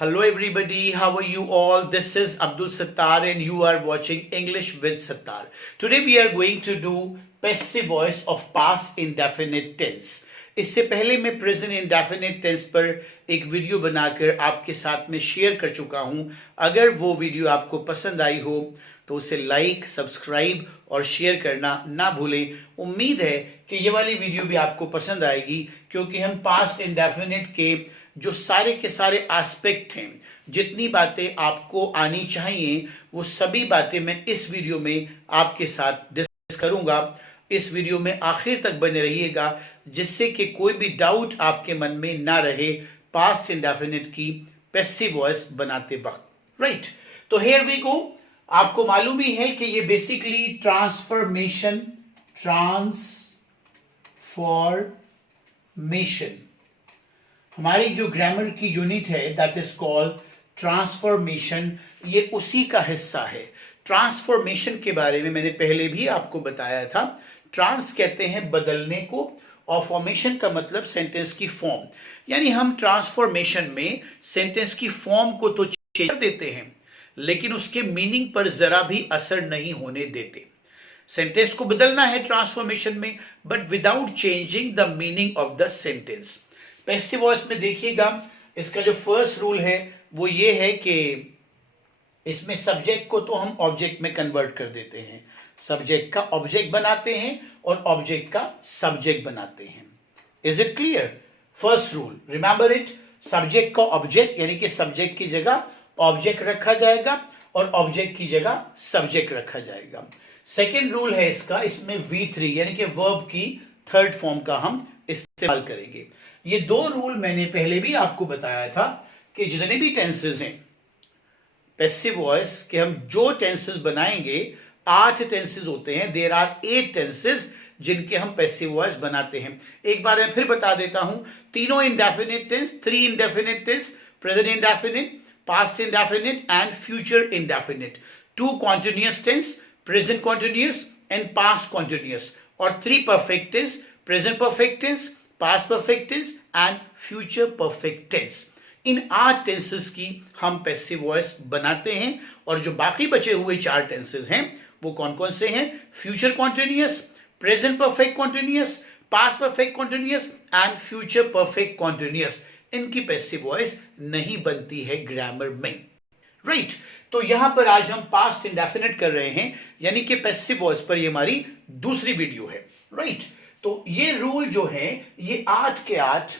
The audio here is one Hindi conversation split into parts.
Hello everybody, how are you all? This is Abdul Sattar and you are watching English with Sattar. Today we are going to do passive voice of past indefinite tense. इससे पहले मैं प्रेजेंट इंडेफिनिट टेंस पर एक वीडियो बनाकर आपके साथ में शेयर कर चुका हूं. अगर वो वीडियो आपको पसंद आई हो तो उसे लाइक, सब्सक्राइब और शेयर करना ना भूलें. उम्मीद है कि ये वाली वीडियो भी आपको पसंद आएगी क्योंकि हम पास्ट इंडेफिनिट के जो सारे के सारे एस्पेक्ट हैं, जितनी बातें आपको आनी चाहिए वो सभी बातें मैं इस वीडियो में आपके साथ डिस्कस करूंगा. इस वीडियो में आखिर तक बने रहिएगा जिससे कि कोई भी डाउट आपके मन में ना रहे पास्ट इंडेफिनिट की पैसिव वॉइस बनाते वक्त. राइट, तो हियर वी गो. आपको मालूम ही है कि ये बेसिकली ट्रांसफॉर्मेशन हमारी जो ग्रामर की यूनिट है दैट इज कॉल्ड ट्रांसफॉर्मेशन, ये उसी का हिस्सा है. ट्रांसफॉर्मेशन के बारे में मैंने पहले भी आपको बताया था. ट्रांस कहते हैं बदलने को और फॉर्मेशन का मतलब सेंटेंस की फॉर्म. यानी हम ट्रांसफॉर्मेशन में सेंटेंस की फॉर्म को तो चेंज कर देते हैं लेकिन उसके मीनिंग पर जरा भी असर नहीं होने देते. सेंटेंस को बदलना है ट्रांसफॉर्मेशन में but without changing the meaning of the sentence. Passive voice में देखिएगा, इसका जो फर्स्ट रूल है वो ये है कि इसमें सब्जेक्ट को तो हम ऑब्जेक्ट में कन्वर्ट कर देते हैं, सब्जेक्ट का ऑब्जेक्ट बनाते हैं और ऑब्जेक्ट का सब्जेक्ट बनाते हैं. Is it clear? First rule remember it. Subject का ऑब्जेक्ट यानी कि सब्जेक्ट की जगह ऑब्जेक्ट रखा जाएगा और ऑब्जेक्ट की जगह सब्जेक्ट रखा जाएगा. सेकेंड रूल है इसका, इसमें V3 यानी कि वर्ब की थर्ड फॉर्म का हम इस्तेमाल करेंगे. ये दो रूल मैंने पहले भी आपको बताया था कि जितने भी टेंसेस हैं पैसिव वॉइस के, हम जो टेंसेस बनाएंगे 8 टेंसेस होते हैं. देयर आर 8 टेंसेस जिनके हम पैसिव वॉइस बनाते हैं. एक बार मैं फिर बता देता हूं. तीनों indefinite tense, 3 indefinite tense, present indefinite, past indefinite and future indefinite. 2 continuous tense, present continuous and past continuous, और 3 perfect tense, present perfect tense, past perfect tense and future perfect tense. इन 8 टेंसेस की हम पैसिव वॉइस बनाते हैं. और जो बाकी बचे हुए 4 टेंसेस हैं वो कौन कौन से हैं? Future continuous, present perfect continuous, past perfect continuous and future perfect continuous. इनकी पैसिव वॉइस नहीं बनती है ग्रामर में. राइट, तो यहां पर आज हम पास्ट इंडेफिनिट कर रहे हैं यानी कि पैसिव वॉइस पर ये हमारी दूसरी वीडियो है. राइट, तो ये रूल जो है ये 8 के 8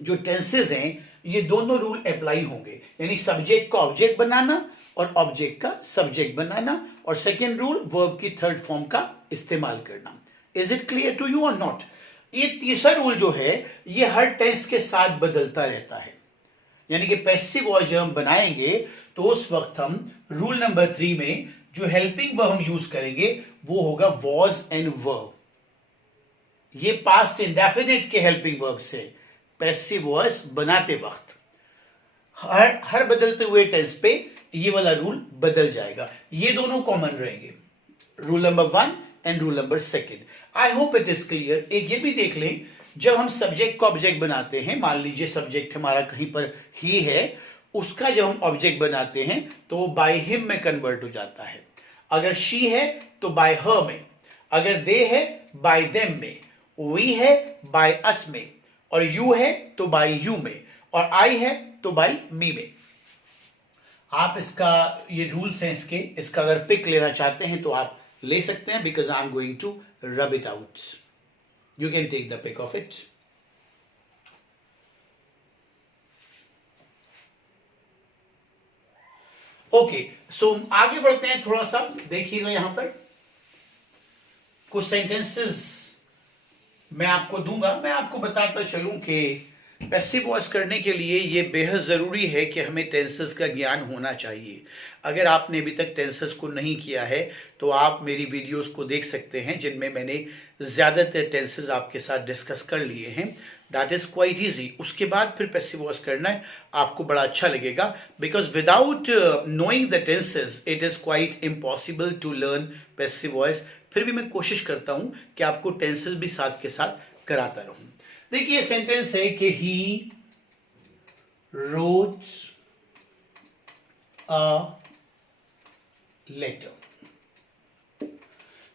जो टेंसेस हैं ये दोनों रूल अप्लाई होंगे. यानी सब्जेक्ट का ऑब्जेक्ट बनाना और ऑब्जेक्ट का सब्जेक्ट बनाना, और सेकेंड रूल वर्ब की थर्ड फॉर्म का इस्तेमाल करना. Is it clear to you और नॉट? ये तीसरा रूल जो है ये हर टेंस के साथ बदलता रहता है. यानी कि पैसिव वॉइस जब हम बनाएंगे तो उस वक्त हम रूल नंबर 3 में जो हेल्पिंग वर्ब हम यूज करेंगे वो होगा वॉज एंड वर्ब. ये पास्ट इंडेफिनिट के हेल्पिंग वर्ब से पैसिव वॉइस बनाते वक्त हर बदलते हुए टेंस पे ये वाला रूल बदल जाएगा. ये दोनों कॉमन रहेंगे, rule number 1 and rule number 2. I hope it is clear. एक ये भी देख लें, जब हम सब्जेक्ट का ऑब्जेक्ट बनाते हैं, मान लीजिए सब्जेक्ट हमारा कहीं पर ही है, उसका जब हम ऑब्जेक्ट बनाते हैं तो वो बाय हिम में कन्वर्ट हो जाता है. अगर शी है तो बाय हर में, अगर दे है बाय देम में, वी है बाय अस में, और यू है तो बाय यू में, और आई है तो बाय मी में. आप इसका ये रूल्स हैं इसके, इसका अगर पिक लेना चाहते हैं तो आप ले सकते हैं because I am going to rub it out. You can take the pic of it. Okay, so आगे बढ़ते हैं. थोड़ा सा देखिएगा, यहां पर कुछ सेंटेंसेस मैं आपको दूंगा. मैं आपको बताता चलूं कि पैसिव वॉइस करने के लिए ये बेहद ज़रूरी है कि हमें टेंसेस का ज्ञान होना चाहिए. अगर आपने अभी तक टेंसेस को नहीं किया है तो आप मेरी वीडियोस को देख सकते हैं जिनमें मैंने ज़्यादातर टेंसेस आपके साथ डिस्कस कर लिए हैं. That is quite easy. उसके बाद फिर पैसिव वॉइस करना है, आपको बड़ा अच्छा लगेगा because without knowing the tenses it is quite impossible to learn passive voice. फिर भी मैं कोशिश करता हूं कि आपको टेंसेस भी साथ के साथ कराता रहूं. देखिए सेंटेंस है कि ही रोट अ लेटर।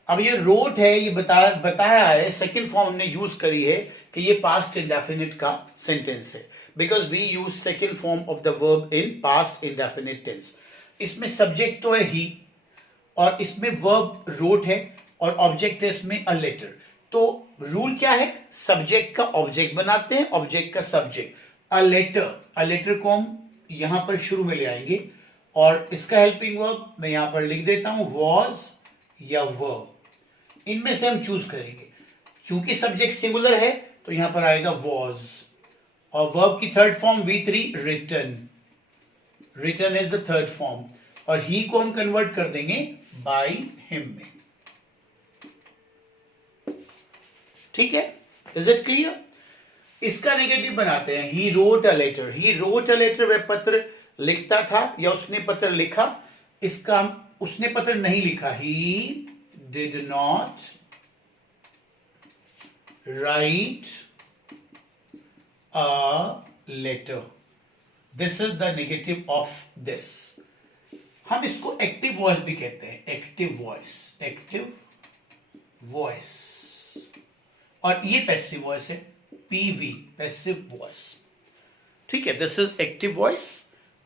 अब ये रोट है, ये बताया है, सेकंड फॉर्म हमने यूज करी है कि ये पास्ट इंडेफिनिट का सेंटेंस है, because we use second form of the verb in past indefinite tense. इसमें सब्जेक्ट तो है ही, और इसमें वर्ब रोट है, और ऑब्जेक्ट है इसमें अ लेटर। तो रूल क्या है, सब्जेक्ट का ऑब्जेक्ट बनाते हैं, ऑब्जेक्ट का सब्जेक्ट। अ लेटर को हम यहां पर शुरू में ले आएंगे, और इसका हेल्पिंग वर्ब मैं यहां पर लिख देता हूं, वॉज या वर्ब, इनमें से हम चूज करेंगे। चूंकि सब्जेक्ट सिंगुलर है तो यहां पर आएगा वॉज, और वर्ब की third form V3 written is the third form, और ही को हम कन्वर्ट कर देंगे बाय हिम में। ठीक है, इज इट क्लियर? इसका नेगेटिव बनाते हैं, he wrote a letter. He wrote a letter, वह पत्र लिखता था या उसने पत्र लिखा। इसका उसने पत्र नहीं लिखा, he did not write a letter. This is the negative of this. हम इसको एक्टिव वॉइस भी कहते हैं, एक्टिव वॉइस, और ये पैसिव वॉइस है, पीवी, पैसिव वॉइस। ठीक है, दिस इज एक्टिव वॉइस,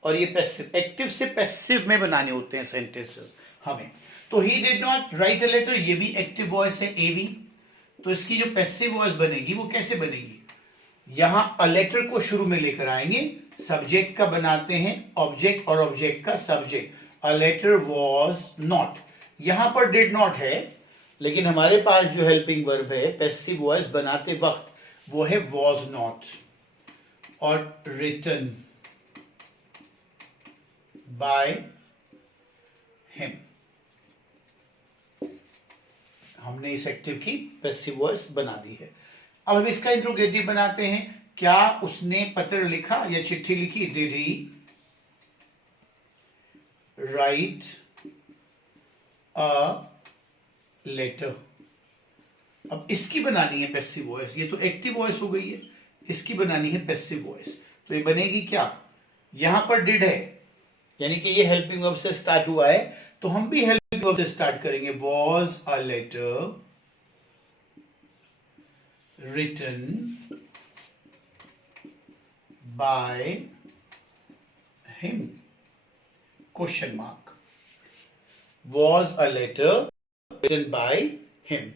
और ये पैसिव। एक्टिव से पैसिव में बनाने होते हैं सेंटेंसेस हमें। तो he did not write a letter, ये भी एक्टिव वॉइस है, एवी। तो इसकी जो पैसिव वॉइस बनेगी वो कैसे बनेगी, यहां अ लेटर को शुरू में लेकर आएंगे, सब्जेक्ट का बनाते हैं ऑब्जेक्ट, और ऑब्जेक्ट का subject. A letter was not, यहां पर डिड नॉट है, लेकिन हमारे पास जो हेल्पिंग वर्ब है पैसिव वॉइस बनाते वक्त वो है वॉज नॉट, और रिटन बाय हिम। हमने इस एक्टिव की पैसिव वॉइस बना दी है। अब हम इसका इंट्रोगेटिव बनाते हैं, क्या उसने पत्र लिखा या चिट्ठी लिखी, did he write a letter. अब इसकी बनानी है पैसिव वॉइस, ये तो एक्टिव वॉइस हो गई है, इसकी बनानी है पैसिव वॉइस। तो ये बनेगी क्या, यहां पर डिड है, यानी कि ये हेल्पिंग वर्ब से स्टार्ट हुआ है, तो हम भी हेल्पिंग वर्ब से स्टार्ट करेंगे, was a letter written by him, question mark. Was a letter written by him.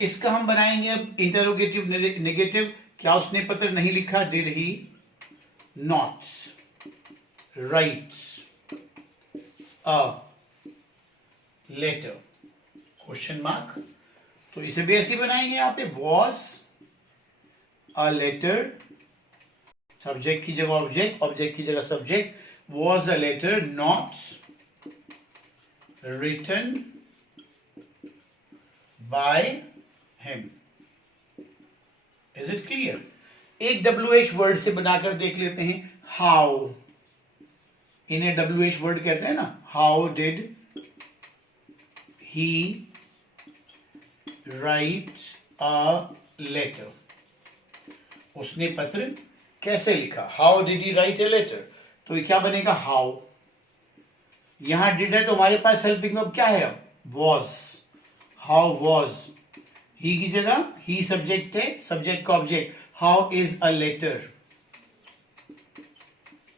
इसका हम बनाएंगे अब इंटरोगेटिव नेगेटिव, क्या उसने पत्र नहीं लिखा, did he not write a letter, question mark. तो इसे भी ऐसे बनाएंगे यहां पे, वॉज अ लेटर, सब्जेक्ट की जगह ऑब्जेक्ट, ऑब्जेक्ट की जगह subject, was a letter not written by him. Is it clear? एक WH वर्ड से बनाकर देख लेते हैं, हाउ। इन्हें WH वर्ड कहते हैं ना, how did he write a letter, उसने पत्र कैसे लिखा, how did he write a letter. तो ये क्या बनेगा, हाउ। यहां डिड है तो हमारे पास हेल्पिंग वर्ब क्या है, अब वॉज, हाउ वॉज। ही की जगह ही सब्जेक्ट है, सब्जेक्ट का object, how is a letter,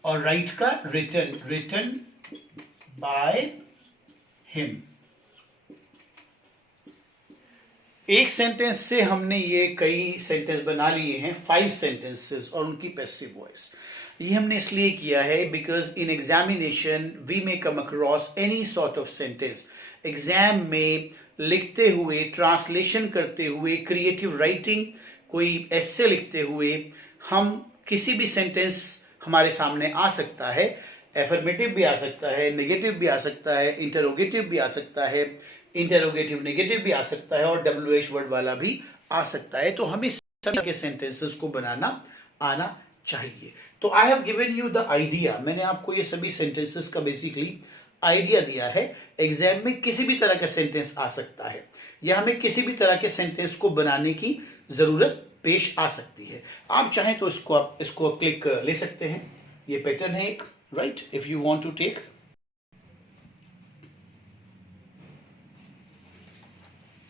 और राइट का रिटन, रिटन बाय हिम। एक सेंटेंस से हमने ये कई सेंटेंस बना लिए हैं, 5 सेंटेंसेस, और उनकी पैसिव वॉइस। ये हमने इसलिए किया है because in examination we may come across any sort of sentence. Exam में लिखते हुए, ट्रांसलेशन करते हुए, क्रिएटिव राइटिंग, कोई एस्से लिखते हुए, हम किसी भी सेंटेंस हमारे सामने आ सकता है, एफर्मेटिव भी आ सकता है, नेगेटिव भी आ सकता है, इंटरोगेटिव भी आ सकता है, इंटरोगेटिव नेगेटिव भी आ सकता है, और WH वर्ड वाला भी आ सकता है। तो हमें सभी के सेंटेंसेस को बनाना आना चाहिए। तो I have given you the idea, मैंने आपको ये सभी सेंटेंसेस का बेसिकली आइडिया दिया है। एग्जाम में किसी भी तरह का सेंटेंस आ सकता है, या हमें किसी भी तरह के सेंटेंस को बनाने की जरूरत पेश आ सकती है। आप चाहें तो इसको क्लिक ले सकते हैं, ये पैटर्न है एक, right, if you want to take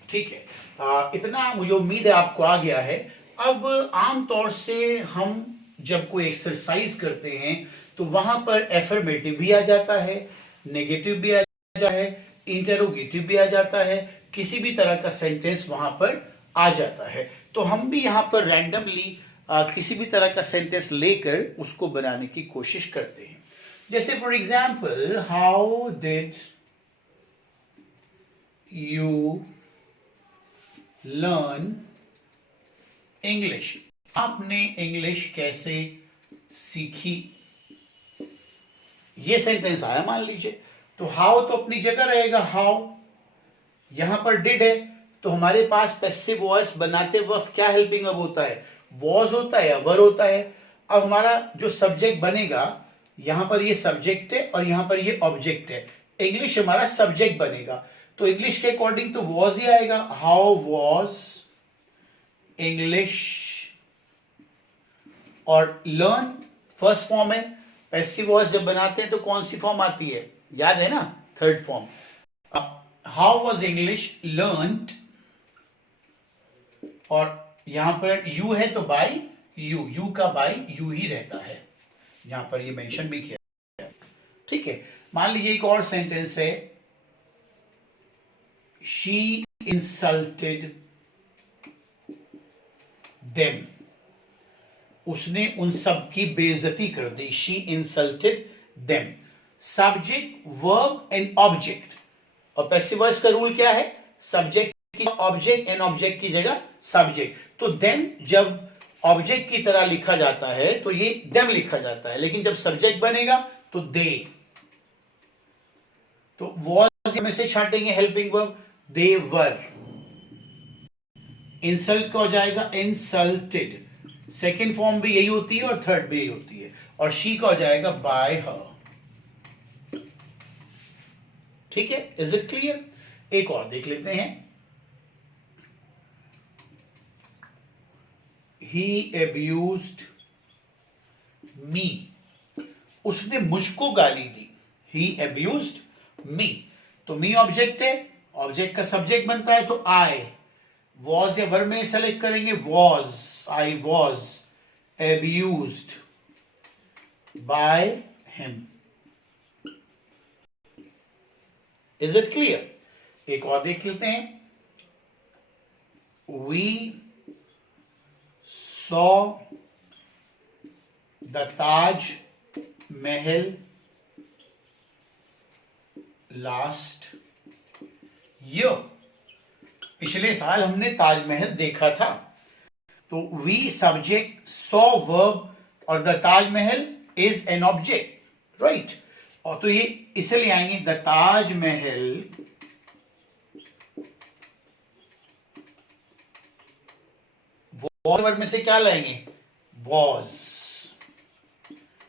ठीक है, इतना मुझे उम्मीद है आपको आ गया है। अब आमतौर से हम जब कोई एक्सरसाइज करते हैं तो वहां पर एफर्मेटिव भी आ जाता है, नेगेटिव भी आ जाता है, इंटरोगेटिव भी आ जाता है, किसी भी तरह का सेंटेंस वहां पर आ जाता है। तो हम भी यहां पर रैंडमली किसी भी तरह का सेंटेंस लेकर उसको बनाने की कोशिश करते हैं। जैसे for example, how did you learn English? आपने इंग्लिश कैसे सीखी? ये सेंटेंस आया मान लीजिए, तो हाउ तो अपनी जगह रहेगा, हाउ। यहां पर डिड है, तो हमारे पास पैसिव वॉइस बनाते वक्त क्या हेल्पिंग वर्ब होता है? वॉज होता है या वर होता है। अब हमारा जो सब्जेक्ट बनेगा, यहां पर ये सब्जेक्ट है और यहां पर ये ऑब्जेक्ट है। इंग्लिश हमारा सब्जेक्ट बनेगा, तो इंग्लिश के अकॉर्डिंग तो वॉज ही आएगा। हाउ वॉज इंग्लिश, और लर्न फर्स्ट फॉर्म है। पैसिव वॉइस जब बनाते हैं तो कौन सी फॉर्म आती है, याद है ना? Third form. How was English learned, और यहां पर यू है तो बाय यू, यू का बाय यू ही रहता है, यहां पर ये मेंशन भी किया है। ठीक है, मान लीजिए एक और सेंटेंस है, शी इंसल्टेड देम, उसने उन सब की बेइज्जती कर दी। She insulted them. Subject, verb and object, और पैसिव वॉइस का रूल क्या है? सब्जेक्ट की ऑब्जेक्ट एंड ऑब्जेक्ट की जगह सब्जेक्ट। तो देम जब ऑब्जेक्ट की तरह लिखा जाता है तो ये देम लिखा जाता है, लेकिन जब सब्जेक्ट बनेगा तो दे। तो वॉज में से छाटेंगे हेल्पिंग वर्ब, दे वर। इंसल्ट का हो जाएगा इंसल्टेड, सेकेंड फॉर्म भी यही होती है और थर्ड भी यही होती है, और शी का हो जाएगा बाय हर। ठीक है, इज इट क्लियर? एक और देख लेते हैं। He abused me, उसने मुझको गाली दी। He abused me, तो me ऑब्जेक्ट है, ऑब्जेक्ट का सब्जेक्ट बनता है तो I, was या वर्ब में सेलेक्ट करेंगे, was, I was abused by him. Is it clear? एक और देख लेते हैं। We saw the Taj Mahal last year, पिछले साल हमने ताजमहल देखा था। तो वी सब्जेक्ट, सॉ वर्ब, और the Taj Mahal is an object, right. और तो ये इसे ले आएंगे, द ताजमहल वर्ब में से क्या लाएंगे? वॉज।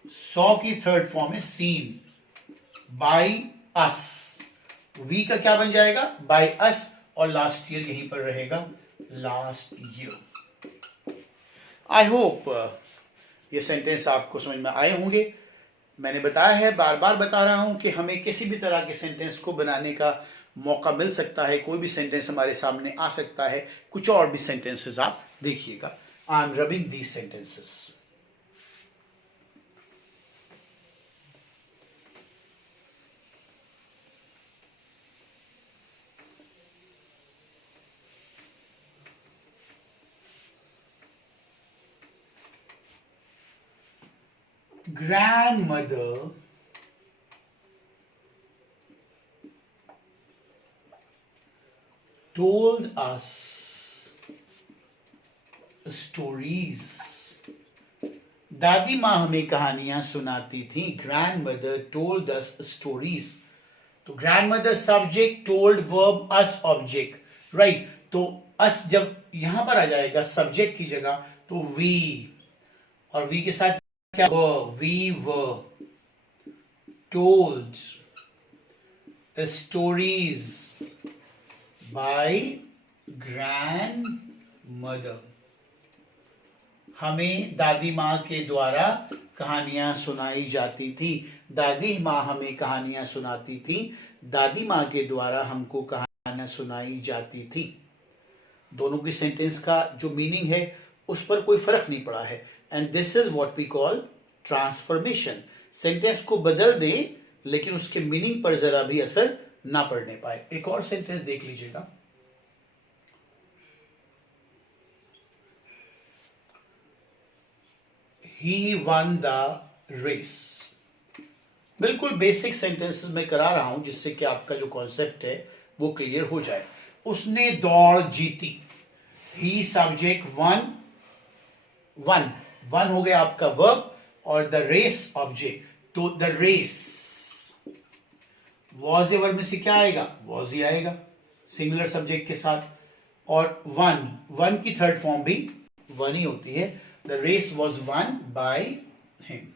सॉ की थर्ड फॉर्म है सीन, बाय अस। वी का क्या बन जाएगा? बाय अस, और लास्ट ईयर यहीं पर रहेगा, लास्ट ईयर। आई होप ये सेंटेंस आपको समझ में आए होंगे। मैंने बताया है, बार बार बता रहा हूं कि हमें किसी भी तरह के सेंटेंस को बनाने का मौका मिल सकता है, कोई भी सेंटेंस हमारे सामने आ सकता है। कुछ और भी सेंटेंसेस आप देखिएगा। I am rubbing these sentences. Grandmother told us stories. दादी माँ हमें कहानियां सुनाती थी। Grandmother told us stories. तो grandmother subject, told verb, us object, right. तो us जब यहां पर आ जाएगा सब्जेक्ट की जगह तो we, और we के साथ क्या? we were told stories by grandmother. हमें दादी माँ के द्वारा कहानियां सुनाई जाती थी। दादी माँ हमें कहानियां सुनाती थी, दादी माँ के द्वारा हमको कहानियां सुनाई जाती थी। दोनों की सेंटेंस का जो मीनिंग है उस पर कोई फर्क नहीं पड़ा है, and this is what we call transformation. Sentence को बदल दे लेकिन उसके मीनिंग पर जरा भी असर ना पड़ने पाए। एक और सेंटेंस देख लीजिएगा। ही वन द रेस। बिल्कुल बेसिक सेंटेंसेस में करा रहा हूं जिससे कि आपका जो कॉन्सेप्ट है वो क्लियर हो जाए। उसने दौड़ जीती। He subject won, won won हो गया आपका वर्ब, और द रेस ऑब्जेक्ट। तो the race was a verb में से क्या आएगा? वॉज ही आएगा सिंगुलर सब्जेक्ट के साथ। और वन, वन की थर्ड फॉर्म भी वन ही होती है। The race was won by him.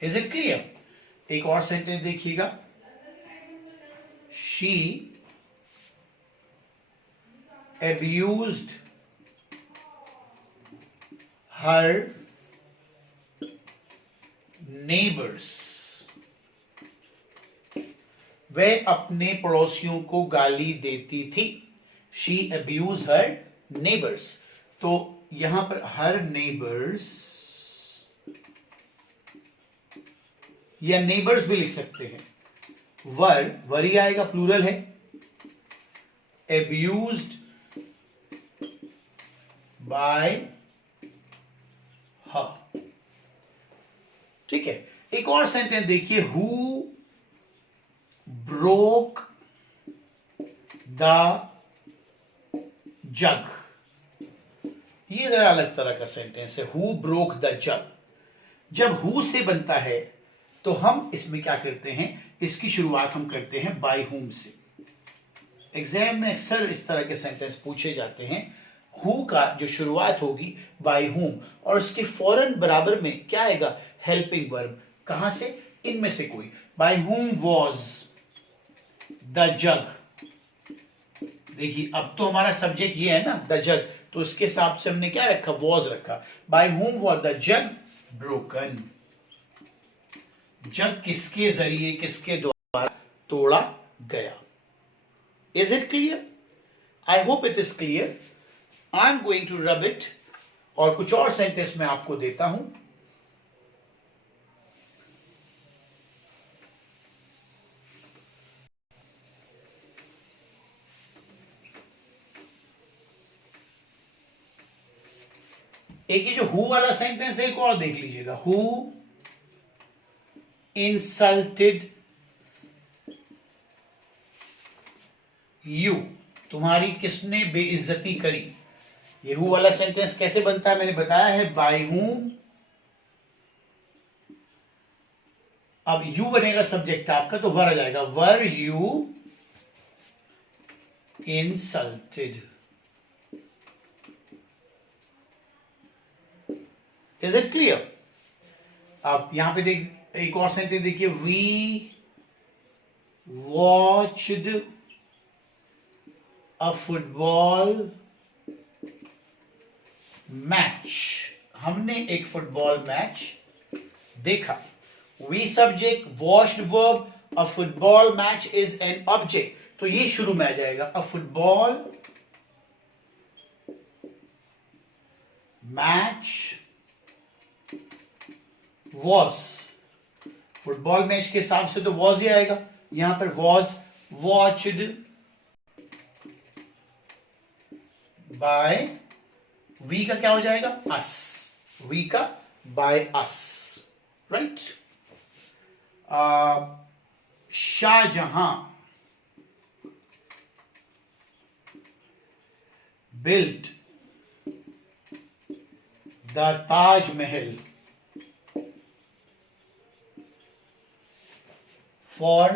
Is it clear? एक और सेंटेंस देखिएगा। She abused her neighbors। वह अपने पड़ोसियों को गाली देती थी। She abused her neighbors। तो यहां पर her neighbors या neighbors भी लिख सकते हैं। वर ही आएगा, प्लूरल है। abused by her। ठीक है, एक और सेंटेंस देखिए। हु ब्रोक द जग। ये जरा अलग तरह का सेंटेंस है। हु ब्रोक द जग। जब हु से बनता है तो हम इसमें क्या करते हैं, इसकी शुरुआत हम करते हैं बाय हुम से। एग्जाम में अक्सर इस तरह के सेंटेंस पूछे जाते हैं। हु का जो शुरुआत होगी बाय हुम, और उसके फौरन बराबर में क्या आएगा? Helping verb. कहां से? इनमें से कोई। बाय हुम वॉज द जग। देखिए अब तो हमारा सब्जेक्ट ये है ना, द जग, तो उसके हिसाब से हमने क्या रखा? वॉज रखा। By whom was the jug broken. Jug किसके जरिए, किसके द्वारा तोड़ा गया। Is it clear? I hope it is clear. I am going to rub it, और कुछ और सेंटेंस मैं आपको देता हूं। एक ये जो हु वाला सेंटेंस है, एक और देख लीजिएगा। Who insulted you. तुम्हारी किसने बेइज्जती करी। ये हु वाला सेंटेंस कैसे बनता है मैंने बताया है, बाय हुम। अब यू बनेगा सब्जेक्ट आपका, तो वर आ जाएगा। Were you insulted. Is it clear? आप यहां पे देख, एक और सेंटेंस देखिए। We watched a football match. हमने एक फुटबॉल मैच देखा। We subject, watched verb, a football match is an object, तो ये शुरू में आ जाएगा। A football match was. Football match के हिसाब से तो वॉज ही आएगा। यहां पर वॉज वॉच्ड बाय, वी का क्या हो जाएगा? अस। वी का by us, right. Shahjahan built the Taj Mahal for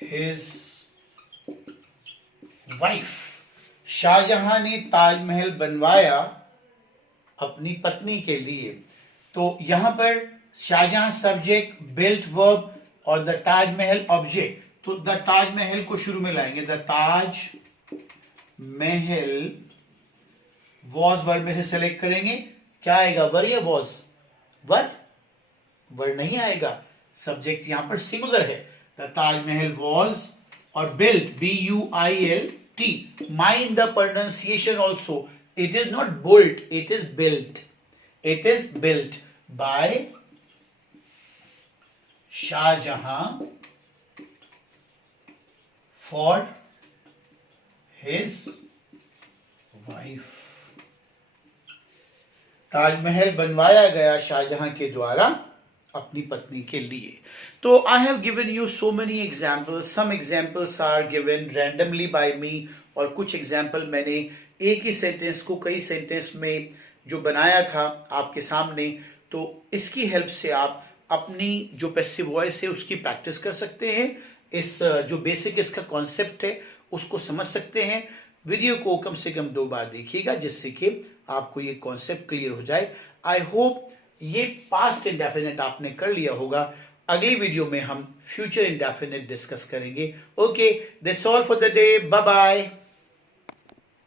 his wife। Shahjahan ने ताजमहल बनवाया अपनी पत्नी के लिए। तो यहां पर शाहजहां सब्जेक्ट, बिल्ट वर्ब, और द ताजमहल ऑब्जेक्ट। तो द ताजमहल को शुरू में लाएंगे। The Taj Mahal was verb में से सेलेक्ट करेंगे। क्या आएगा? वर या वॉज? वर, वर नहीं आएगा। सब्जेक्ट यहां पर सिंगुलर है। द ताजमहल वॉज और built, B-U-I-L-T, mind the pronunciation also, it is not built, it is built. It is built by Shah Jahan for his wife. Taj Mahal बनवाया गया शाहजहां के द्वारा अपनी पत्नी के लिए. तो I have given you so many examples. Some examples are given randomly by me और कुछ example मैंने एक ही सेंटेंस को कई सेंटेंस में जो बनाया था आपके सामने. तो इसकी हेल्प से आप अपनी जो पैसिव वॉइस है उसकी प्रैक्टिस कर सकते हैं. इस जो बेसिक इसका कॉन्सेप्ट है उसको समझ सकते हैं. वीडियो को कम से कम 2 बार देखिएगा जिससे कि आपको ये कॉन्सेप्ट क्लियर हो जाए. आई होप ये पास्ट इंडेफिनिट आपने कर लिया होगा. अगली वीडियो में हम फ्यूचर इंडेफिनिट डिस्कस करेंगे. Okay, that's all for the day. Bye bye.